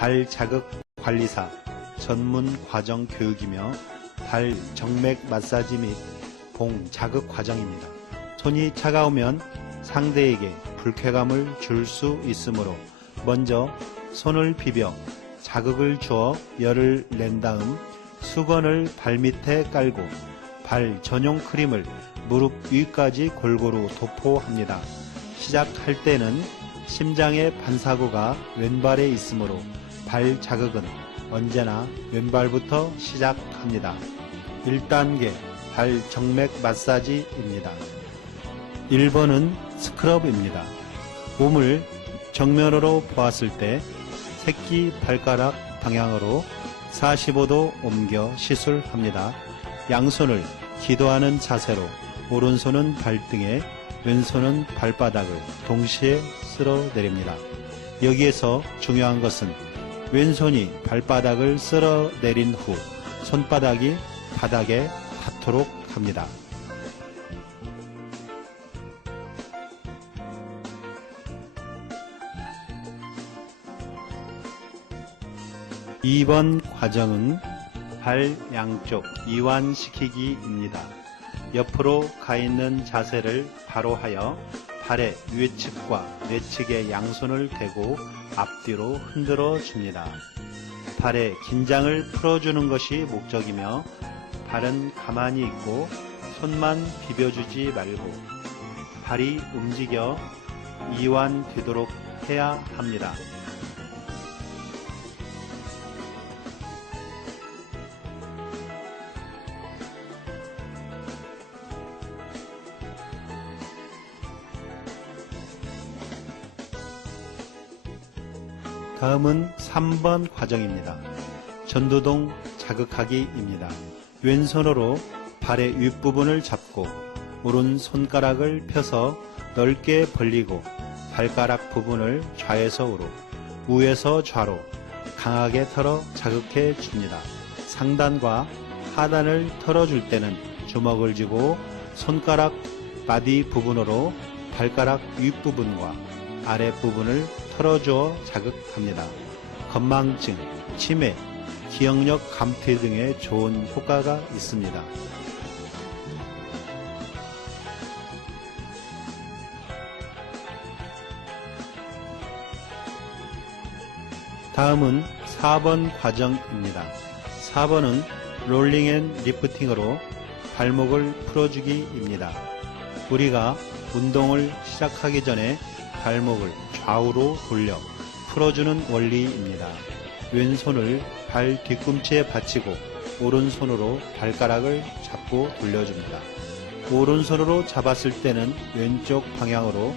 발 자극 관리사 전문 과정 교육이며 발 정맥 마사지 및 봉 자극 과정입니다. 손이 차가우면 상대에게 불쾌감을 줄 수 있으므로 먼저 손을 비벼 자극을 주어 열을 낸 다음 수건을 발밑에 깔고 발 전용 크림을 무릎 위까지 골고루 도포합니다. 시작할 때는 심장의 반사구가 왼발에 있으므로 발 자극은 언제나 왼발부터 시작합니다. 1단계 발 정맥 마사지입니다. 1번은 스크럽입니다. 몸을 정면으로 보았을 때 새끼 발가락 방향으로 45도 옮겨 시술합니다. 양손을 기도하는 자세로 오른손은 발등에 왼손은 발바닥을 동시에 쓸어내립니다. 여기에서 중요한 것은 왼손이 발바닥을 쓸어내린 후 손바닥이 바닥에 닿도록 합니다. 2번 과정은 발 양쪽 이완시키기입니다. 옆으로 가 있는 자세를 바로 하여 발의 위측과 내측의 양손을 대고 앞뒤로 흔들어 줍니다. 발의 긴장을 풀어주는 것이 목적이며 발은 가만히 있고 손만 비벼주지 말고 발이 움직여 이완되도록 해야 합니다. 다음은 3번 과정입니다. 전두동 자극하기입니다. 왼손으로 발의 윗부분을 잡고 오른 손가락을 펴서 넓게 벌리고 발가락 부분을 좌에서 우로, 우에서 좌로 강하게 털어 자극해 줍니다. 상단과 하단을 털어줄 때는 주먹을 쥐고 손가락 마디 부분으로 발가락 윗부분과 아랫부분을 털어주어 자극합니다. 건망증, 치매, 기억력 감퇴 등에 좋은 효과가 있습니다. 다음은 4번 과정입니다. 4번은 롤링 앤 리프팅으로 발목을 풀어주기입니다. 우리가 운동을 시작하기 전에 발목을 좌우로 돌려 풀어주는 원리입니다. 왼손을 발 뒤꿈치에 받치고 오른손으로 발가락을 잡고 돌려줍니다. 오른손으로 잡았을 때는 왼쪽 방향으로,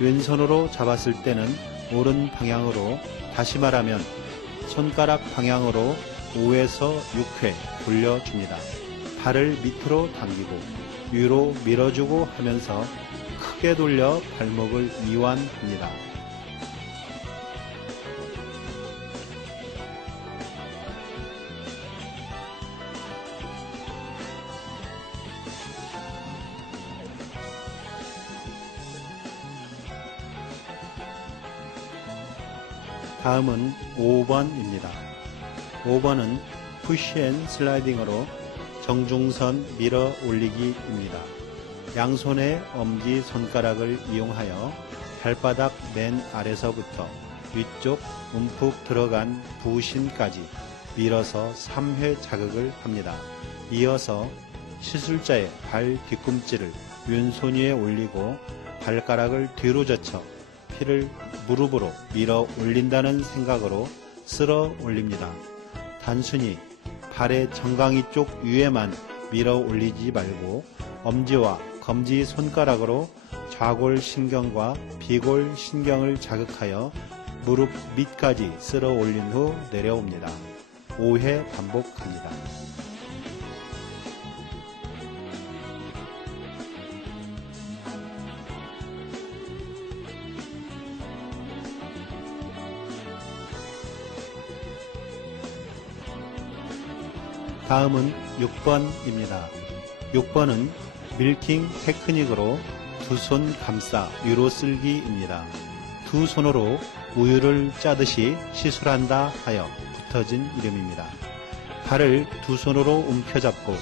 왼손으로 잡았을 때는 오른 방향으로, 다시 말하면 손가락 방향으로 5에서 6회 돌려줍니다. 발을 밑으로 당기고 위로 밀어주고 하면서 크게 돌려 발목을 이완합니다. 다음은 5번입니다. 5번은 푸시 앤 슬라이딩으로 정중선 밀어 올리기입니다. 양손의 엄지 손가락을 이용하여 발바닥 맨 아래서부터 위쪽 움푹 들어간 부신까지 밀어서 3회 자극을 합니다. 이어서 시술자의 발 뒤꿈치를 왼손 위에 올리고 발가락을 뒤로 젖혀 피를 무릎으로 밀어 올린다는 생각으로 쓸어 올립니다. 단순히 발의 정강이 쪽 위에만 밀어 올리지 말고 엄지와 검지 손가락으로 좌골 신경과 비골 신경을 자극하여 무릎 밑까지 쓸어 올린 후 내려옵니다. 5회 반복합니다. 다음은 6번입니다. 6번은 밀킹 테크닉으로 두 손 감싸 위로 쓸기입니다. 두 손으로 우유를 짜듯이 시술한다 하여 붙어진 이름입니다. 발을 두 손으로 움켜잡고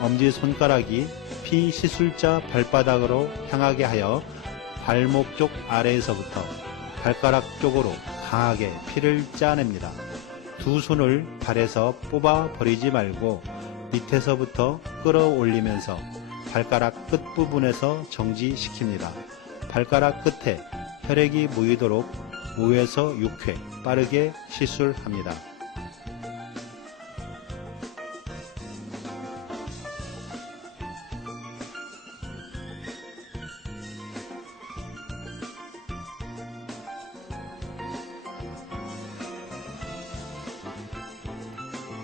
엄지손가락이 피 시술자 발바닥으로 향하게 하여 발목 쪽 아래에서부터 발가락 쪽으로 강하게 피를 짜냅니다. 두 손을 발에서 뽑아 버리지 말고 밑에서부터 끌어올리면서 발가락 끝부분에서 정지시킵니다. 발가락 끝에 혈액이 모이도록 5에서 6회 빠르게 시술합니다.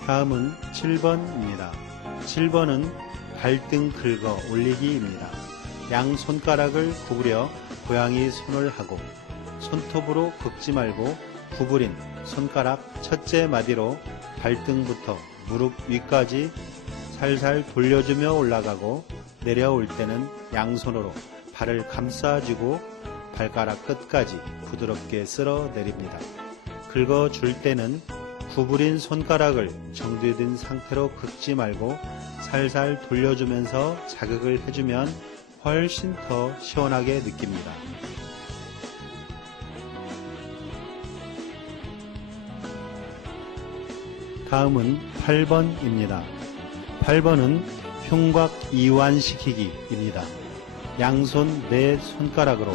다음은 7번입니다. 7번은 발등 긁어 올리기입니다. 양 손가락을 구부려 고양이 손을 하고 손톱으로 긁지 말고 구부린 손가락 첫째 마디로 발등부터 무릎 위까지 살살 돌려주며 올라가고 내려올 때는 양손으로 발을 감싸주고 발가락 끝까지 부드럽게 쓸어 내립니다. 긁어줄 때는 구부린 손가락을 정지된 상태로 긁지 말고 살살 돌려주면서 자극을 해주면 훨씬 더 시원하게 느낍니다. 다음은 8번입니다. 8번은 흉곽 이완시키기입니다. 양손 네 손가락으로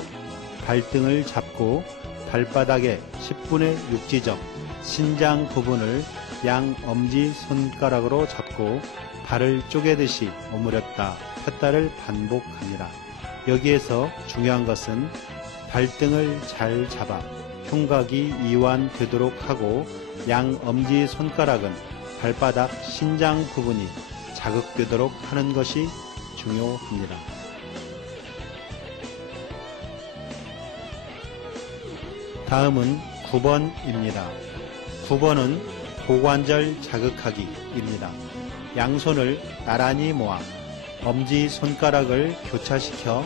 발등을 잡고 발바닥의 10분의 6지점 신장 부분을 양 엄지손가락으로 잡고 발을 쪼개듯이 오므렸다 폈다를 반복합니다. 여기에서 중요한 것은 발등을 잘 잡아 흉곽이 이완되도록 하고 양 엄지손가락은 발바닥 신장 부분이 자극되도록 하는 것이 중요합니다. 다음은 9번입니다. 9번은 고관절 자극하기입니다. 양손을 나란히 모아 엄지손가락을 교차시켜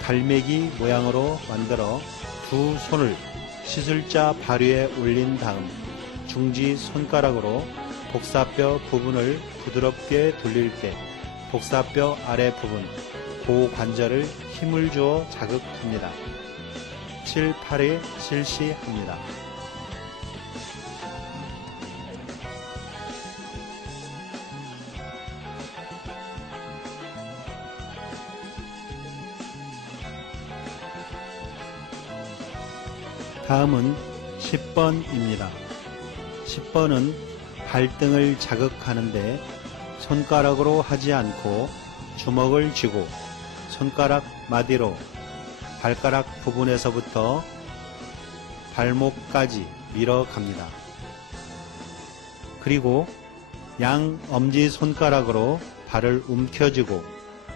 갈매기 모양으로 만들어 두 손을 시술자 발 위에 올린 다음 중지손가락으로 복사뼈 부분을 부드럽게 돌릴 때 복사뼈 아래 부분 고관절을 힘을 주어 자극합니다. 7, 8회 실시합니다. 다음은 10번입니다. 10번은 발등을 자극하는데 손가락으로 하지 않고 주먹을 쥐고 손가락 마디로 발가락 부분에서부터 발목까지 밀어갑니다. 그리고 양 엄지손가락으로 발을 움켜쥐고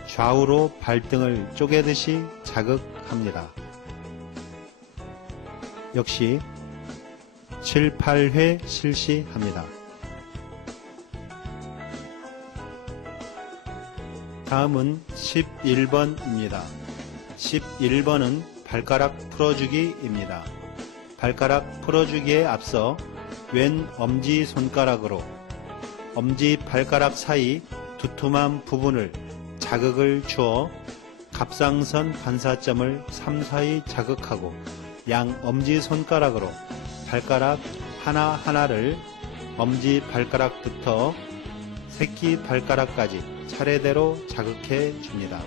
좌우로 발등을 쪼개듯이 자극합니다. 역시 7, 8회 실시합니다. 다음은 11번입니다. 11번은 발가락 풀어주기입니다. 발가락 풀어주기에 앞서 왼 엄지손가락으로 엄지발가락 사이 두툼한 부분을 자극을 주어 갑상선 반사점을 3사이 자극하고 양 엄지손가락으로 발가락 하나하나를 엄지발가락부터 새끼발가락까지 차례대로 자극해 줍니다.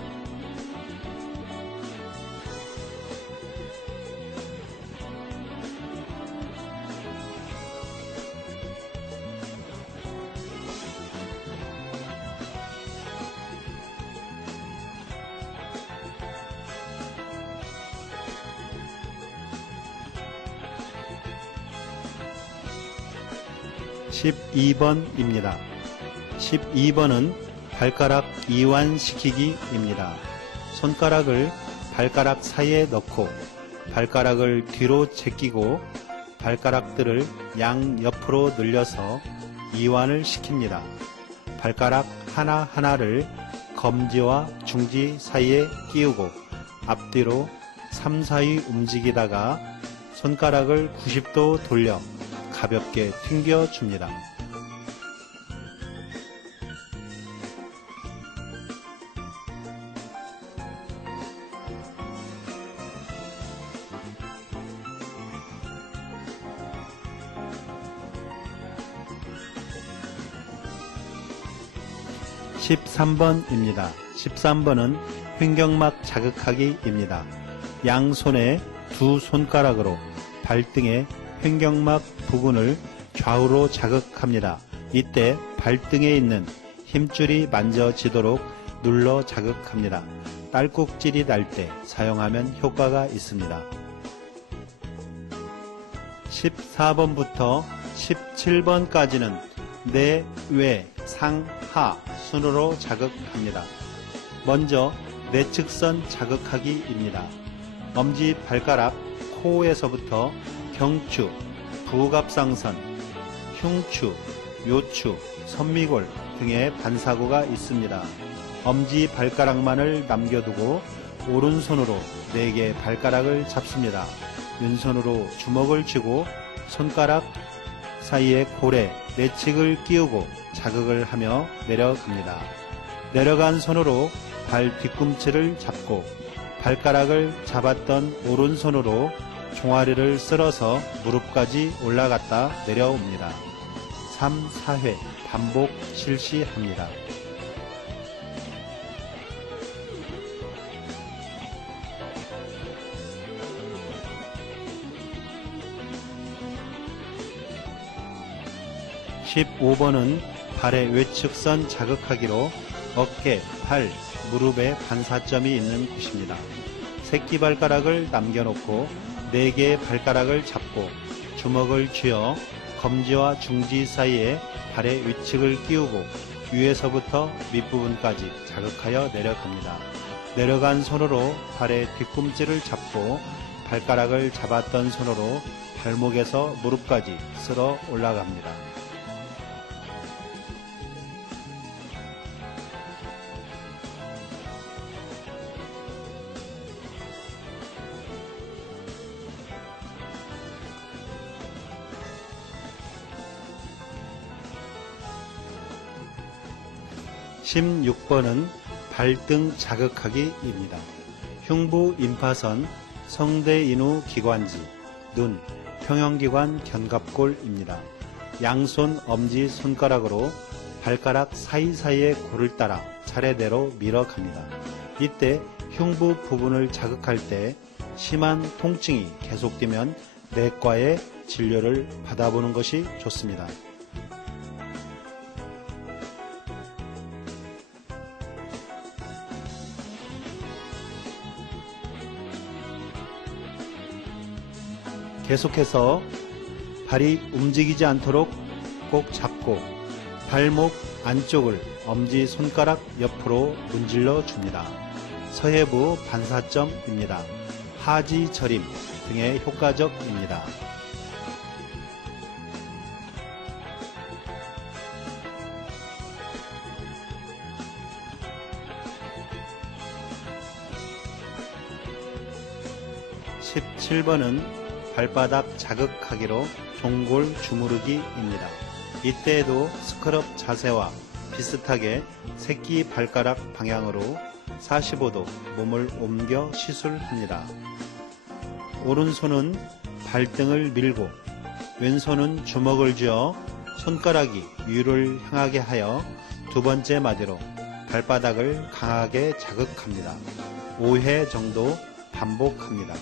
(12번입니다) 12번은 발가락 이완시키기입니다. 손가락을 발가락 사이에 넣고 발가락을 뒤로 제끼고 발가락들을 양옆으로 늘려서 이완을 시킵니다. 발가락 하나하나를 검지와 중지 사이에 끼우고 앞뒤로 3, 4위 움직이다가 손가락을 90도 돌려 가볍게 튕겨줍니다. (13번입니다) 13번은 횡격막 자극하기입니다. 양손의 두 손가락으로 발등의 횡격막 부분을 좌우로 자극합니다. 이때 발등에 있는 힘줄이 만져지도록 눌러 자극합니다. 딸꾹질이 날 때 사용하면 효과가 있습니다. 14번부터 17번까지는 내, 외, 상, 하 순으로 자극합니다. 먼저 내측선 자극하기입니다. 엄지발가락 코에서부터 경추, 부갑상선, 흉추, 요추, 선미골 등의 반사구가 있습니다. 엄지발가락만을 남겨두고 오른손으로 4개 발가락을 잡습니다. 왼손으로 주먹을 쥐고 손가락 사이에 골에 내측을 끼우고 자극을 하며 내려갑니다. 내려간 손으로 발 뒤꿈치를 잡고 발가락을 잡았던 오른손으로 종아리를 쓸어서 무릎까지 올라갔다 내려옵니다. 3, 4회 반복 실시합니다. (15번은) 발의 외측선 자극하기로 어깨, 발, 무릎에 반사점이 있는 곳입니다. 새끼발가락을 남겨놓고 4개의 발가락을 잡고 주먹을 쥐어 검지와 중지 사이에 발의 위측을 끼우고 위에서부터 밑부분까지 자극하여 내려갑니다. 내려간 손으로 발의 뒤꿈치를 잡고 발가락을 잡았던 손으로 발목에서 무릎까지 쓸어 올라갑니다. 16번은 발등 자극하기입니다. 흉부 임파선, 성대인후 기관지, 눈, 평형기관 견갑골입니다. 양손 엄지 손가락으로 발가락 사이사이의 골을 따라 차례대로 밀어갑니다. 이때 흉부 부분을 자극할 때 심한 통증이 계속되면 내과의 진료를 받아보는 것이 좋습니다. 계속해서 발이 움직이지 않도록 꼭 잡고 발목 안쪽을 엄지손가락 옆으로 문질러 줍니다. 서해부 반사점입니다. 하지 저림 등의 효과적입니다. (17번은) 발바닥 자극하기로 종골 주무르기입니다. 이때에도 스크럽 자세와 비슷하게 새끼 발가락 방향으로 45도 몸을 옮겨 시술합니다. 오른손은 발등을 밀고 왼손은 주먹을 쥐어 손가락이 위를 향하게 하여 두 번째 마디로 발바닥을 강하게 자극합니다. 5회 정도 반복합니다.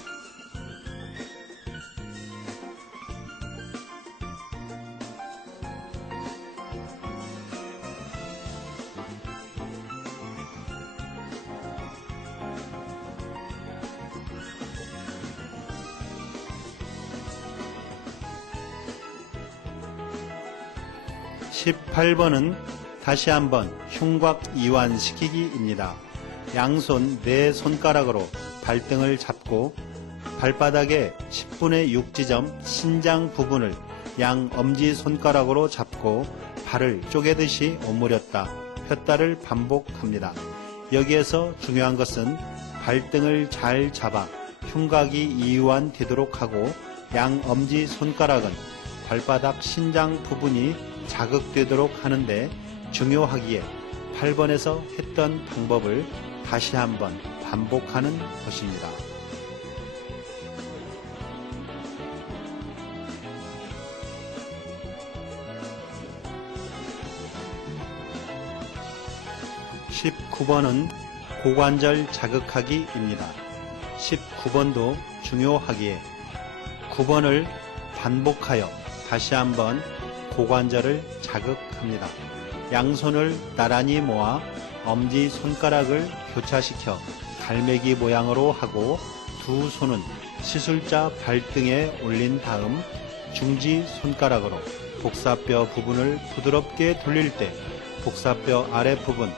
18번은 다시 한번 흉곽 이완시키기입니다. 양손 4손가락으로 발등을 잡고 발바닥의 10분의 6 지점 신장 부분을 양 엄지손가락으로 잡고 발을 쪼개듯이 오므렸다 폈다를 반복합니다. 여기에서 중요한 것은 발등을 잘 잡아 흉곽이 이완되도록 하고 양 엄지 손가락은 발바닥 신장 부분이 자극되도록 하는데 중요하기에 8번에서 했던 방법을 다시 한번 반복하는 것입니다. (19번은) 고관절 자극하기입니다. 19번도 중요하기에 9번을 반복하여 다시 한번 고관절을 자극합니다. 양손을 나란히 모아 엄지손가락을 교차시켜 갈매기 모양으로 하고 두 손은 시술자 발등에 올린 다음 중지손가락으로 복사뼈 부분을 부드럽게 돌릴 때 복사뼈 아래 부분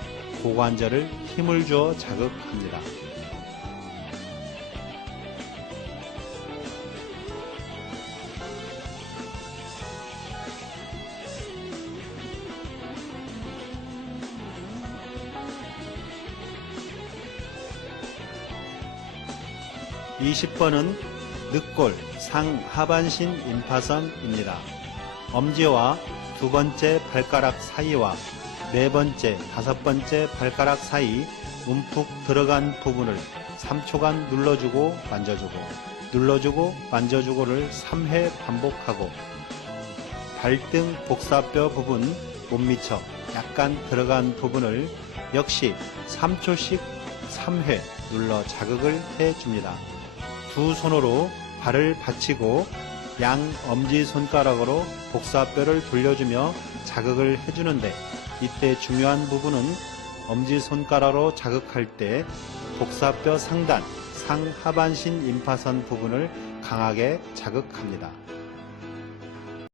고관절을 힘을 주어 자극합니다. (20번은) 늑골 상하반신 임파선입니다. 엄지와 두 번째 발가락 사이와 네 번째, 다섯 번째 발가락 사이 움푹 들어간 부분을 3초간 눌러주고 만져주고 눌러주고 만져주고를 3회 반복하고 발등 복사뼈 부분 못 미쳐 약간 들어간 부분을 역시 3초씩 3회 눌러 자극을 해줍니다. 두 손으로 발을 받치고 양 엄지손가락으로 복사뼈를 돌려주며 자극을 해주는데 이때 중요한 부분은 엄지손가락으로 자극할 때 복사뼈 상단, 상하반신 임파선 부분을 강하게 자극합니다.